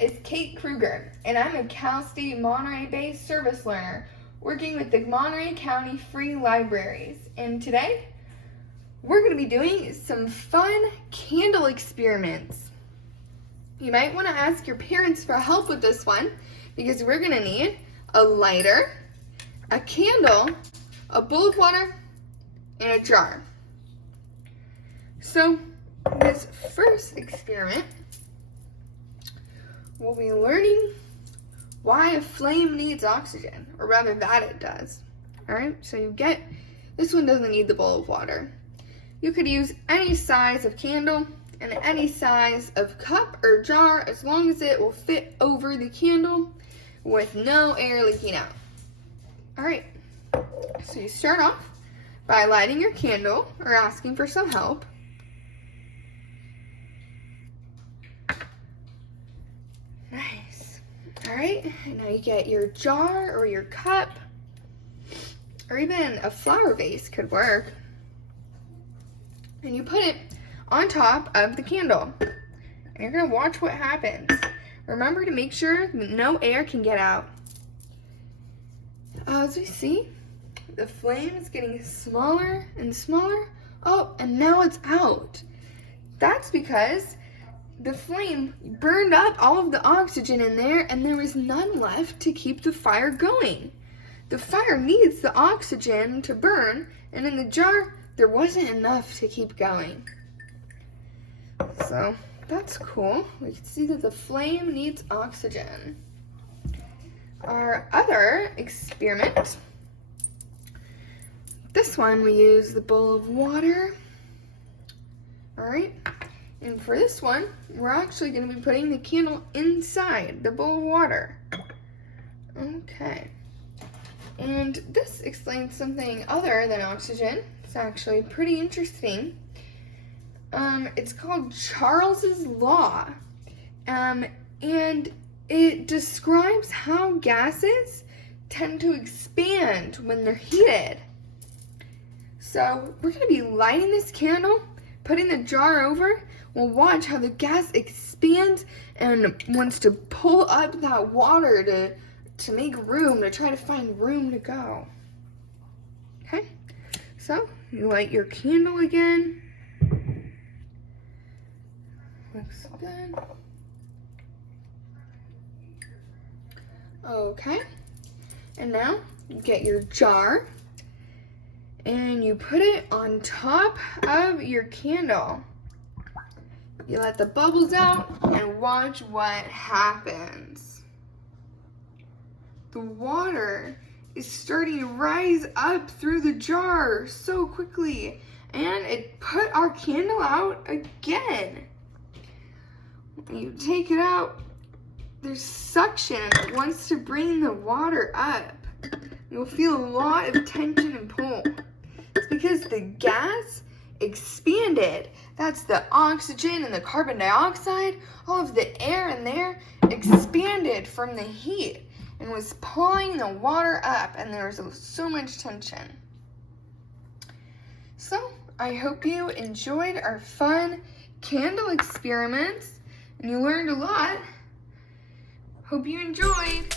is Kate Kruger, and I'm a Cal State Monterey-based service learner working with the Monterey County Free Libraries. And today, we're going to be doing some fun candle experiments. You might want to ask your parents for help with this one because we're going to need a lighter, a candle, a bowl of water, and a jar. So, this first experiment, we'll be learning why a flame needs oxygen, or rather that it does. Alright, so this one doesn't need the bowl of water. You could use any size of candle and any size of cup or jar as long as it will fit over the candle with no air leaking out. Alright, so you start off by lighting your candle or asking for some help. Nice. Alright, and now you get your jar or your cup, or even a flower vase could work. And you put it on top of the candle. And you're going to watch what happens. Remember to make sure that no air can get out. As we see, the flame is getting smaller and smaller. Oh, and now it's out. That's because the flame burned up all of the oxygen in there and there was none left to keep the fire going. The fire needs the oxygen to burn, and in the jar, there wasn't enough to keep going. So that's cool. We can see that the flame needs oxygen. Our other experiment, this one we use the bowl of water. Alright, and for this one, we're actually going to be putting the candle inside the bowl of water. Okay, and this explains something other than oxygen. It's actually pretty interesting. It's called Charles's Law, and it describes how gases tend to expand when they're heated. So we're going to be lighting this candle, putting the jar over. We'll watch how the gas expands and wants to pull up that water to make room, to try to find room to go. Okay, so you light your candle again. Looks good. Okay, and now you get your jar and you put it on top of your candle. You let the bubbles out and watch what happens. The water is starting to rise up through the jar so quickly, and it put our candle out again. When you take it out, there's suction that wants to bring the water up. You'll feel a lot of tension and pull. It's because the gas expanded. That's the oxygen and the carbon dioxide. All of the air in there expanded from the heat and was pulling the water up, and there was so much tension. So, I hope you enjoyed our fun candle experiments and you learned a lot. Hope you enjoyed.